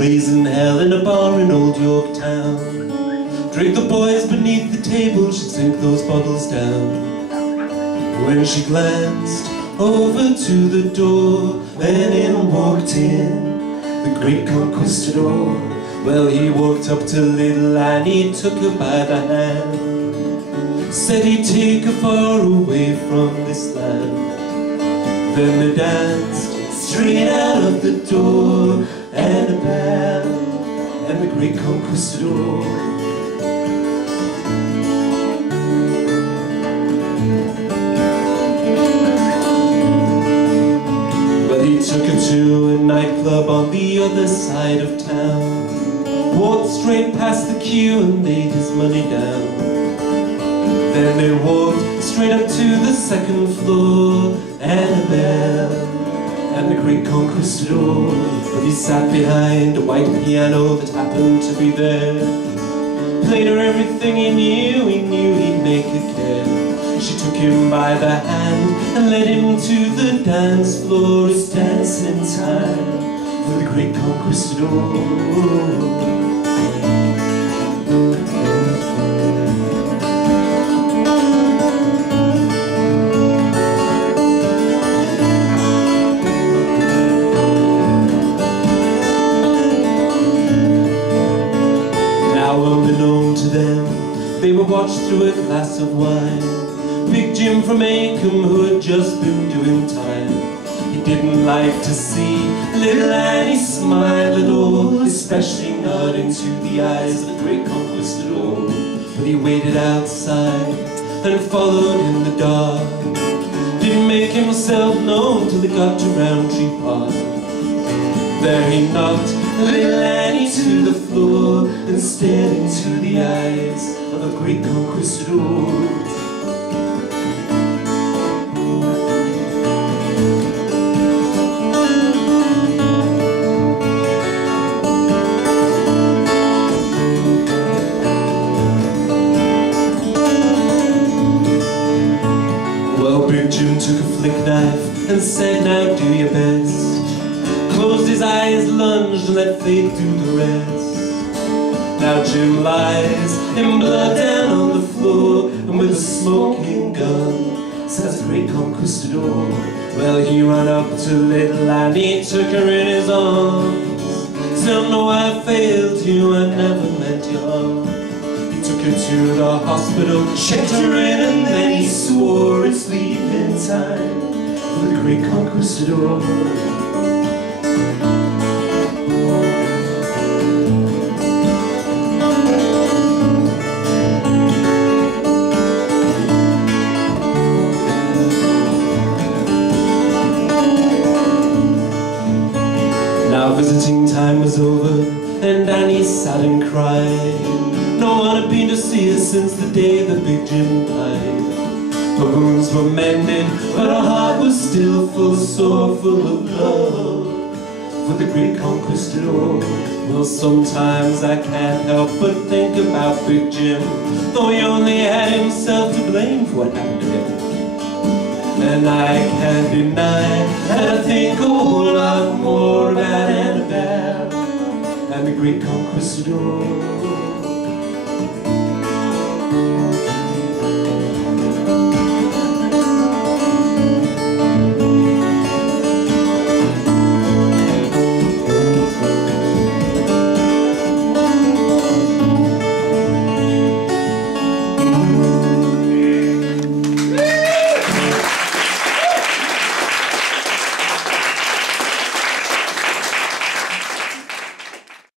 raising hell in a bar in old Yorktown. Drink the boys beneath the table, she'd sink those bottles down. When she glanced over to the door, and in walked in the great Conquistador. Well, he walked up to little Annie, took her by the hand, said he'd take her far away from this land. Then they danced straight out of the door, Annabel and the great Conquistador. Well, he took her to a nightclub on the other side of town, walked straight past the queue and laid his money down. Then they walked straight up to the second floor, Annabel and the great Conquistador. But he sat behind a white piano that happened to be there, played her everything he knew he'd make her care. She took him by the hand and led him to the dance floor. It's dancing time for the great Conquistador. Unbeknown to them, they were watched through a glass of wine. Big Jim from Acomb, who had just been doing time, he didn't like to see little Annie smile at all, especially not into the eyes of the great Conquistador. But he waited outside and followed in the dark, didn't make himself known till he got to Roundtree Park. There he knocked little Annie to the floor and stared into the eyes of the great Conquistador. Well, Big Jim took a flick knife and said, now do your best. Closed his eyes, lunged, and let fate do the rest. Now Jim lies in blood down on the floor, and with a smoking gun sat the great Conquistador. Well, he ran up to little Annie, took her in his arms, said, no, I failed you, I never meant you harm. He took her to the hospital, checked her in, and then he swore it's leaving time for the great Conquistador. Now visiting time was over, and Annie sat and cried. No one had been to see her since the day that Big Jim died. Her wounds were mended, but her heart was still full sore, full of love for the great Conquistador. Well, sometimes I can't help but think about Big Jim, though he only had himself to blame for what happened to him. And I can't deny that I think a whole lot more about Annabel and the great Conquistador.